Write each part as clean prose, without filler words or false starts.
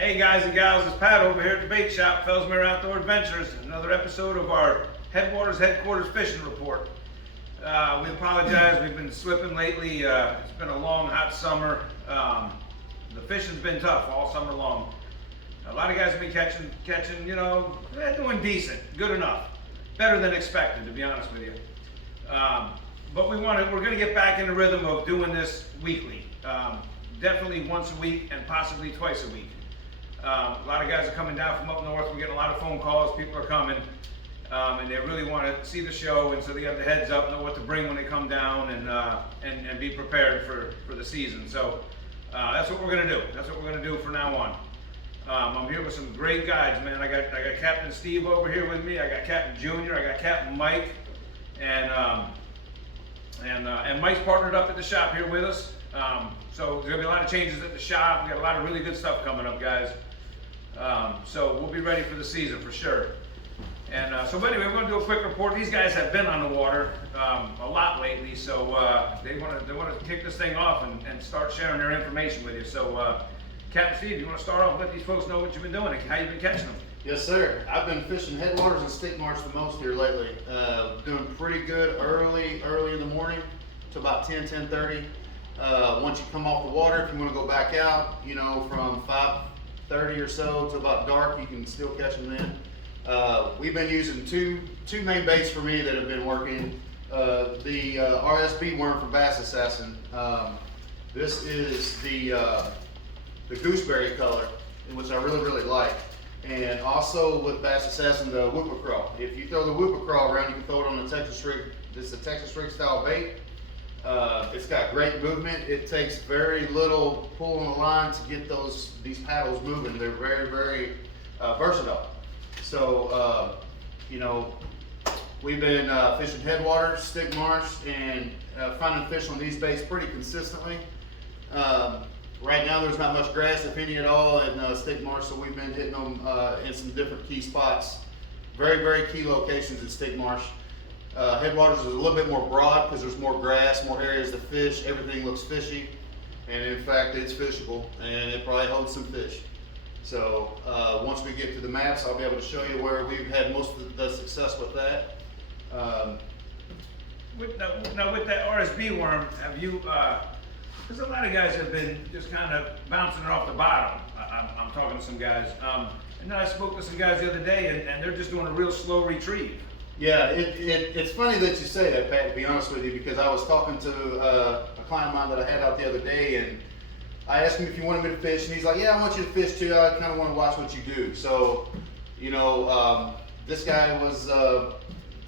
Hey guys and gals, it's Pat over here at the bait shop, Fellsmere Outdoor Adventures. Another episode of our Headwaters Fishing Report. We apologize, we've been slipping lately. It's been a long, hot summer. The fishing's been tough all summer long. A lot of guys have been catching, you know, they're doing decent, good enough. Better than expected, to be honest with you. But we're going to get back in the rhythm of doing this weekly. Definitely once a week and possibly twice a week. A lot of guys are coming down from up north. We're getting a lot of phone calls. People are coming, and they really want to see the show, and so they got the heads up, know what to bring when they come down, and be prepared for the season. So that's what we're gonna do. That's what we're gonna do from now on. I'm here with some great guides, man. I got Captain Steve over here with me. I got Captain Junior. I got Captain Mike, and Mike's partnered up at the shop here with us. So there's gonna be a lot of changes at the shop. We got a lot of really good stuff coming up, guys. So we'll be ready for the season for sure. And so anyway, we're going to do a quick report. These guys have been on the water a lot lately, so they want to kick this thing off and start sharing their information with you. So Captain Steve, you want to start off and let these folks know what you've been doing and how you've been catching them? Yes, sir. I've been fishing headwaters and stick marsh the most here lately. Doing pretty good early in the morning to about 10:30. Once you come off the water, if you want to go back out, you know, from 5:30 or so to about dark, you can still catch them then. We've been using two main baits for me that have been working. The RSB worm from Bass Assassin. This is the gooseberry color, which I really like. And also with Bass Assassin, the whooper crawl. If you throw the whooper crawl around, you can throw it on the Texas rig. This is a Texas rig style bait. It's got great movement. It takes very little pull on the line to get these paddles moving. They're very versatile. So, you know, we've been fishing headwaters, stick marsh, and finding fish on these baits pretty consistently. Right now there's not much grass, if any at all, in stick marsh, so we've been hitting them in some different key spots. Very key locations in stick marsh. Headwaters is a little bit more broad because there's more grass, more areas to fish. Everything looks fishy, and in fact it's fishable, and it probably holds some fish. So once we get to the maps, I'll be able to show you where we've had most of the success with that. With that RSB worm, have you, there's a lot of guys have been just kind of bouncing it off the bottom. I'm talking to some guys, and then I spoke to some guys the other day, and they're just doing a real slow retrieve. Yeah, it's funny that you say that, Pat, to be honest with you, because I was talking to a client of mine that I had out the other day, and I asked him if he wanted me to fish, and he's like, yeah, I want you to fish too. I kind of want to watch what you do. So, you know, this guy was,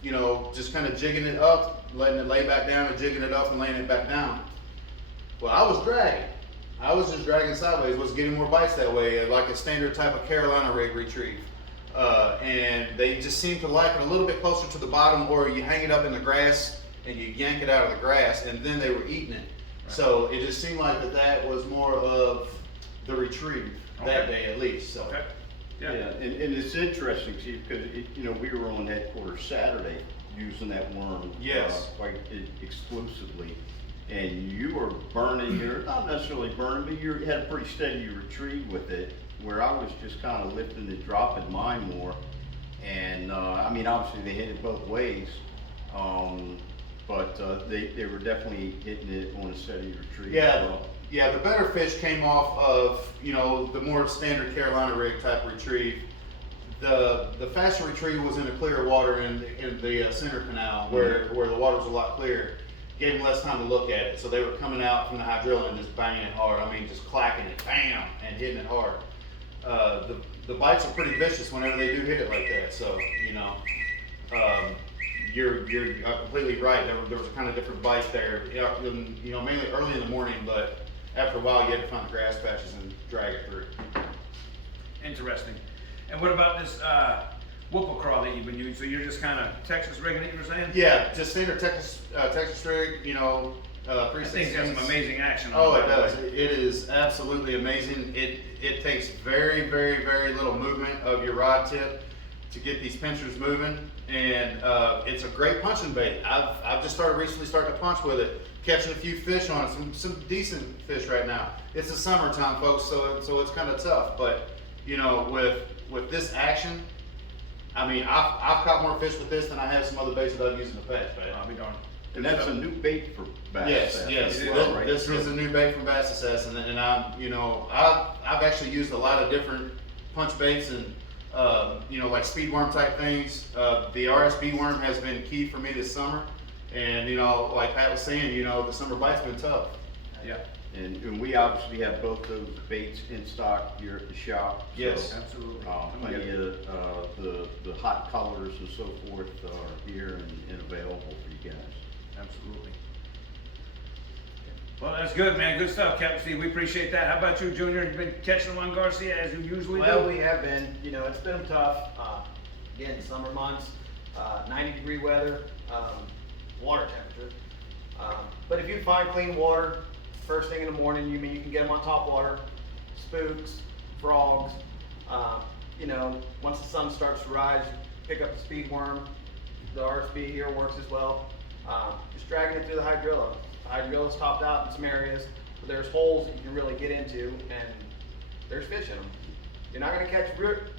you know, just kind of jigging it up, letting it lay back down, and jigging it up and laying it back down. Well, I was dragging. I was just dragging sideways, was getting more bites that way, like a standard type of Carolina rig retrieve. And they just seem to like it a little bit closer to the bottom, or you hang it up in the grass and you yank it out of the grass, and then they were eating it. Right. So it just seemed like that was more of the retrieve that day, at least. So. Okay. Yeah, and it's interesting, Chief, because you know, we were on headquarters Saturday using that worm quite exclusively, and you were burning here, not necessarily burning, but you had a pretty steady retrieve with it, where I was just kind of lifting and dropping mine more. And I mean, obviously they hit it both ways, but they were definitely hitting it on a steady retrieve. Yeah, the better fish came off of, you know, the more standard Carolina rig type retrieve. The faster retrieve was in the clear water in the center canal, where the water was a lot clearer. Gave them less time to look at it, so they were coming out from the hydrilla and just banging it hard. I mean, just clacking it, bam, and hitting it hard. The bites are pretty vicious whenever they do hit it like that. So, you know, you're completely right. There was a kind of different bite there. You know, mainly early in the morning, but after a while you had to find the grass patches and drag it through. Interesting. And what about this whooper crawl that you've been using? So you're just kind of Texas rigging it, you were saying? Yeah, just standard Texas rig. You know. That thing's got some amazing action. Oh, it does. It is absolutely amazing. It takes very little movement of your rod tip to get these pinchers moving, and it's a great punching bait. I've just recently started to punch with it, catching a few fish on it, some decent fish right now. It's the summertime, folks, so it's kind of tough, but you know, with this action, I mean, I've caught more fish with this than I have some other baits that I've used in the past, man. I'll be darned. And that's a new bait for bass. Yes, Assassin yes. as well, right? This is a new bait from Bass Assassin, and I'm, you know, I've actually used a lot of different punch baits and, you know, like speed worm type things. The RSB worm has been key for me this summer, and you know, like Pat was saying, you know, the summer bite's been tough. Yeah. And we obviously have both those baits in stock here at the shop. Yes. So, Absolutely. plenty of, the hot colors and so forth are here and available for you guys. Absolutely. Well, that's good, man. Good stuff, Captain Steve. We appreciate that. How about you, Junior? You've been catching them on Garcia as you usually Well, do? we have been, you know, it's been tough. Again, summer months, 90-degree weather, water temperature. But if you find clean water, first thing in the morning, you can get them on top water, spooks, frogs. You know, once the sun starts to rise, you pick up the speed worm. The RSB here works as well. Just dragging it through the hydrilla. The hydrilla's topped out in some areas, but there's holes that you can really get into, and there's fish in them. You're not going to catch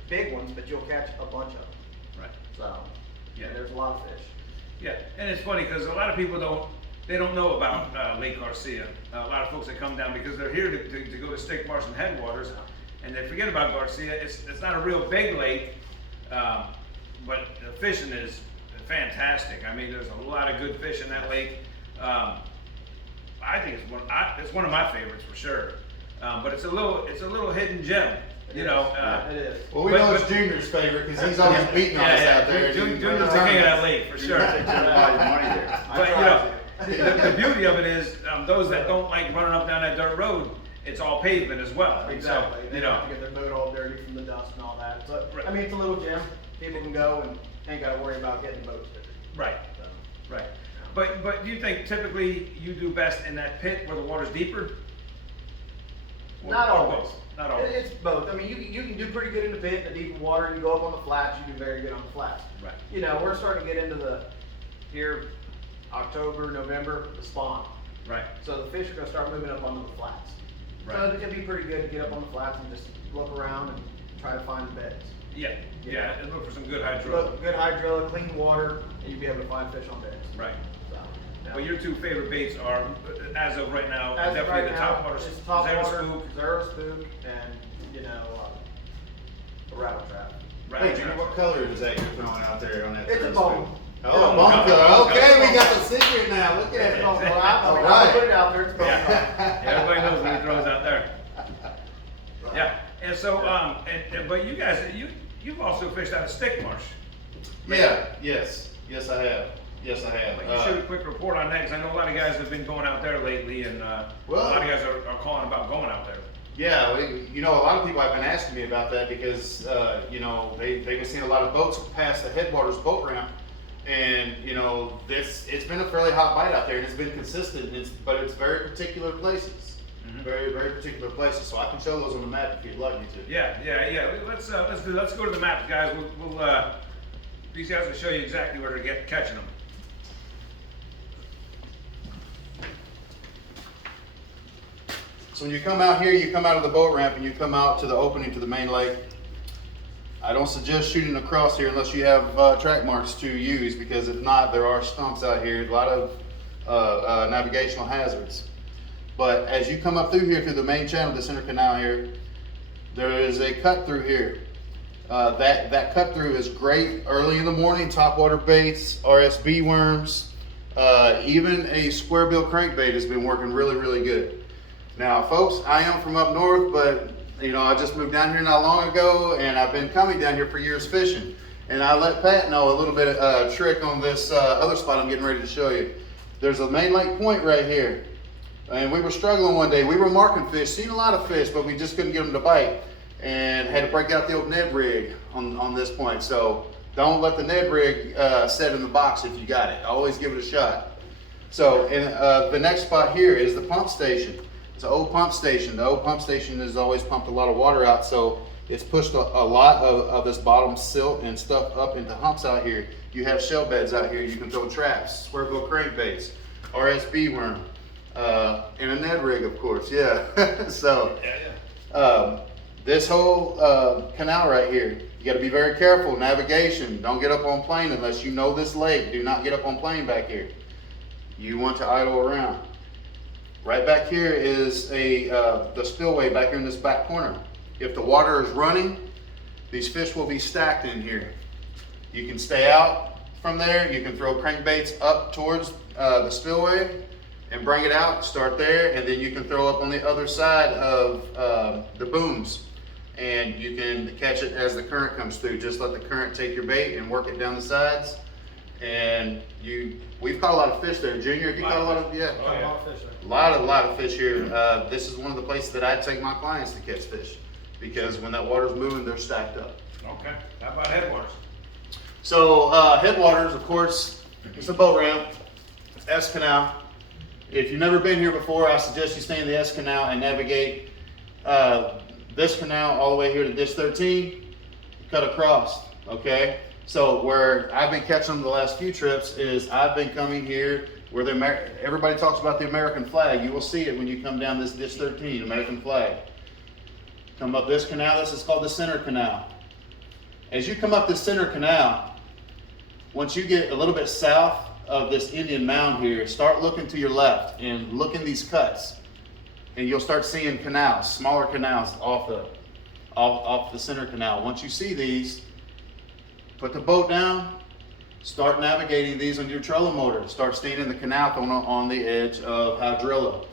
big ones, but you'll catch a bunch of them. Right. So, Yeah. there's a lot of fish. Yeah, and it's funny because a lot of people don't know about Lake Garcia. A lot of folks that come down because they're here to go to State Marsh and Headwaters, and they forget about Garcia. It's not a real big lake, but the fishing is fantastic. I mean, there's a lot of good fish in that lake. I think it's one of my favorites for sure. But it's a little hidden gem, you know. It is. Well, we know it's Junior's favorite because he's always beating on us out there. Junior's the king of that lake for sure. Take everybody's money there. But you know, the beauty of it is those that don't like running up down that dirt road, it's all pavement as well. Exactly. So, They you don't know, have to get their boat all dirty from the dust and all that. So, Right. I mean, it's a little gym. People can go and ain't got to worry about getting boats dirty. right, So, right. But do you think typically you do best in that pit where the water's deeper? Not Or always. both? Not always. It's both. I mean, you can do pretty good in the pit, in the deep water. You go up on the flats, you do very good on the flats. Right. You know, we're starting to get into here, October, November, the spawn. Right. So the fish are going to start moving up onto the flats. So Right. it can be pretty good to get up on the flats and just look around and try to find the beds. Yeah. Yeah. And look for some good hydro. Look, good hydrilla, clean water, and you'll be able to find fish on beds. Right. So, yeah. Well, your two favorite baits are, as of right now, As of definitely right the now, top water, it's top Zara water, Spook. Zara Spook, and, you know, a rattle trap. Hey, Junior, what color is that you're throwing out there on that? It's a third bone. spoon? Oh, bone color. Okay, we got the secret now. Look at It's it. bone color. I All mean, right. I'll put it out there, it's bone color. Yeah, everybody knows what he throws out there. Yeah, and so, but you guys, you've also fished out of Stick Marsh. Yeah, yes, I have. Yes, I have. But you should a quick report on that, because I know a lot of guys have been going out there lately, and a lot of guys are calling about going out there. Yeah, you know, a lot of people have been asking me about that because, you know, they've been seeing a lot of boats pass the Headwaters boat ramp. And, you know, it's been a fairly hot bite out there and it's been consistent, but it's very particular places. Very, very particular places. So I can show those on the map if you'd like me to. Yeah. Let's go to the map, guys. These guys will show you exactly where to get catching them. So when you come out here, you come out of the boat ramp and you come out to the opening to the main lake. I don't suggest shooting across here unless you have track marks to use, because if not, there are stumps out here, a lot of navigational hazards. But as you come up through here through the main channel, the center canal here, there is a cut through here. That cut through is great early in the morning, topwater baits, RSB worms, even a square bill crankbait has been working really, really good. Now folks, I am from up north, but you know, I just moved down here not long ago and I've been coming down here for years fishing. And I let Pat know a little bit of trick on this other spot I'm getting ready to show you. There's a main lake point right here. And we were struggling one day. We were marking fish, seen a lot of fish, but we just couldn't get them to bite. And had to break out the old Ned rig on this point. So don't let the Ned rig set in the box if you got it. Always give it a shot. So the next spot here is the pump station. It's an old pump station. The old pump station has always pumped a lot of water out, so it's pushed a lot of this bottom silt and stuff up into humps out here. You have shell beds out here. You can throw traps, square bill crankbaits, RSB worm, and a Ned rig, of course. Yeah. So This whole canal right here, you gotta be very careful, navigation, don't get up on plane unless you know this lake, do not get up on plane back here. You want to idle around. Right back here is the spillway back here in this back corner. If the water is running, these fish will be stacked in here. You can stay out from there, you can throw crankbaits up towards the spillway and bring it out, start there, and then you can throw up on the other side of the booms. And you can catch it as the current comes through. Just let the current take your bait and work it down the sides. And we've caught a lot of fish there. Junior, have you caught a lot of, yeah. Oh, yeah. A lot of fish there. A lot of fish here. This is one of the places that I take my clients to catch fish, because when that water's moving, they're stacked up. Okay, how about Headwaters? So Headwaters, of course, it's a boat ramp, S Canal. If you've never been here before, I suggest you stay in the S Canal and navigate this canal all the way here to Ditch 13, cut across, okay? So where I've been catching them the last few trips is I've been coming here where everybody talks about the American flag. You will see it when you come down this Ditch 13, American flag. Come up this canal, this is called the Center Canal. As you come up the Center Canal, once you get a little bit south of this Indian mound here, start looking to your left and look in these cuts. And you'll start seeing canals, smaller canals off the Center Canal. Once you see these, put the boat down, start navigating these on your trolling motor. Start staying in the canal on the edge of hydrilla.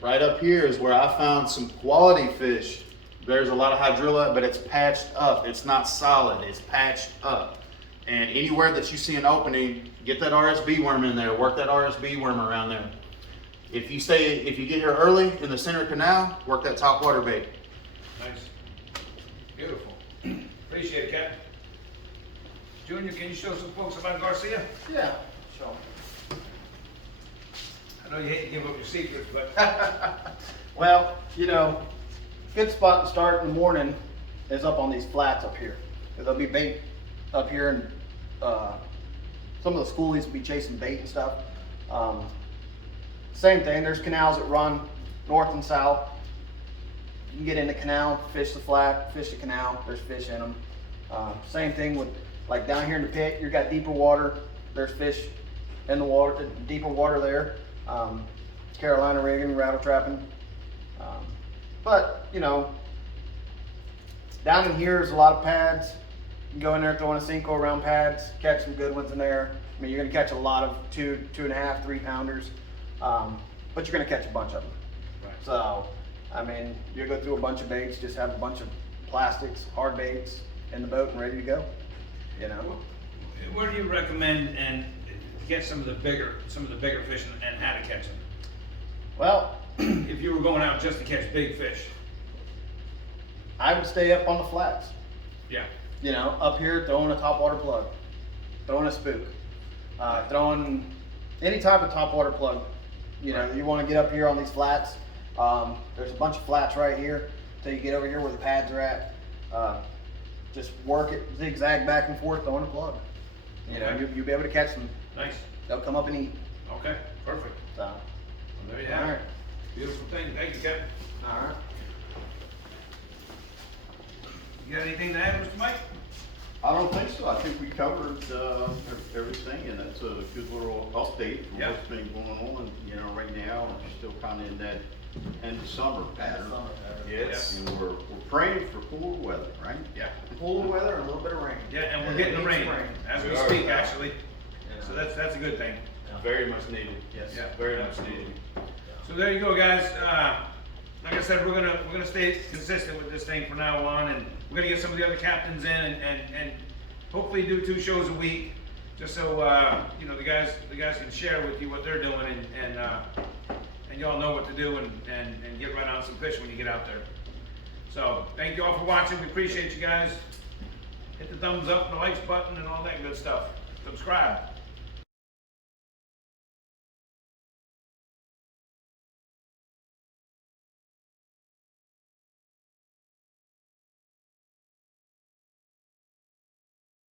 Right up here is where I found some quality fish. There's a lot of hydrilla, but it's patched up. It's not solid, it's patched up. And anywhere that you see an opening, get that RSB worm in there, work that RSB worm around there. If you get here early in the Center Canal, work that top water bait. Nice. Beautiful. Appreciate it, Captain. Junior, can you show some folks about Garcia? Yeah, sure. I know you hate to give up your secrets, but Well, good spot to start in the morning is up on these flats up here. There'll be bait up here, and some of the schoolies will be chasing bait and stuff. Same thing, there's canals that run north and south. You can get in the canal, fish the flat, fish the canal, there's fish in them. Same thing with, like down here in the pit, you've got deeper water, there's fish in the water, deeper water there. Carolina rigging, rattle trapping. But, down in here is a lot of pads. You can go in there throwing a sinkhole around pads, catch some good ones in there. I mean, you're gonna catch a lot of 2.5, 3 pounders. But you're gonna catch a bunch of them. Right. So, I mean, you go through a bunch of baits, just have a bunch of plastics, hard baits in the boat and ready to go. where do you recommend and get some of the bigger fish and how to catch them? Well, If you were going out just to catch big fish. I would stay up on the flats. Yeah. Up here, throwing a topwater plug, throwing a spook, throwing any type of topwater plug. You want to get up here on these flats. There's a bunch of flats right here till you get over here where the pads are at. Just work it, zigzag back and forth, throwing a plug. Okay. You'll be able to catch them. Nice. They'll come up and eat. Okay, perfect. So, Well, there you have all it. right. Beautiful thing. Thank you, Captain. All right. You got anything to add, Mr. Mike? I don't think so. I think we covered everything, and that's a good little update for Yeah. what's been going on. Right now, we're still kind of in that end of summer pattern. Yes. And we're praying for cool weather, right? Yeah. Cool weather and a little bit of rain. Yeah, and we're getting the rain as we We are. speak, actually. So that's a good thing. Very much needed. Yes. Yeah, Very much needed. So there you go, guys. Like I said, we're gonna stay consistent with this thing from now on, and we're gonna get some of the other captains in and hopefully do 2 shows a week, just so the guys can share with you what they're doing and y'all know what to do and get right on some fish when you get out there. So thank you all for watching. We appreciate you guys. Hit the thumbs up and the likes button and all that good stuff. Subscribe.